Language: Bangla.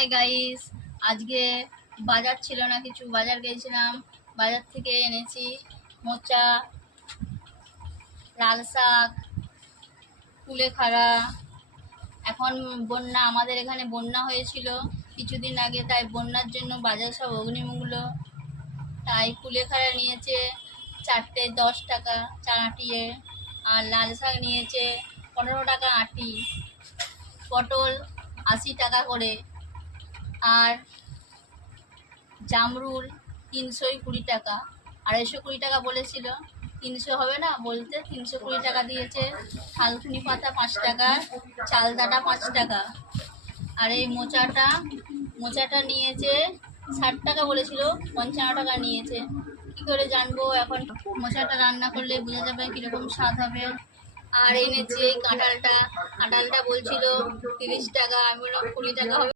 হাই গাইস, আজকে বাজার ছিল না, কিছু বাজার গিয়েছিলাম। বাজার থেকে এনেছি মোচা, লাল শাক, কুলেখাড়া। এখন বন্যা, আমাদের এখানে বন্যা হয়েছিল কিছুদিন আগে, তাই বন্যার জন্য বাজার সব অগ্নিমূল্য। তাই কুলেখাড়া নিয়েছে 4টে 10 টাকা 4 আঁটিয়ে, আর লাল শাক নিয়েছে 15 টাকা আঁটি, পটল 80 টাকা করে, আর জামরুল 320 টাকা। 220 টাকা বলেছিল, 300 হবে না বলতে 320 টাকা দিয়েছে। থালকুনি পাতা 5 টাকা, চালদাটা 5 টাকা। আর এই মোচাটা নিয়েছে 60 টাকা বলেছিল, 55 টাকা নিয়েছে। কি করে জানবো এখন? মোচাটা রান্না করলে বোঝা যাবে কীরকম স্বাদ হবে। আর এনেছে কাঁঠালটা বলছিল 30 টাকা, আমি বললাম 20 টাকা হবে।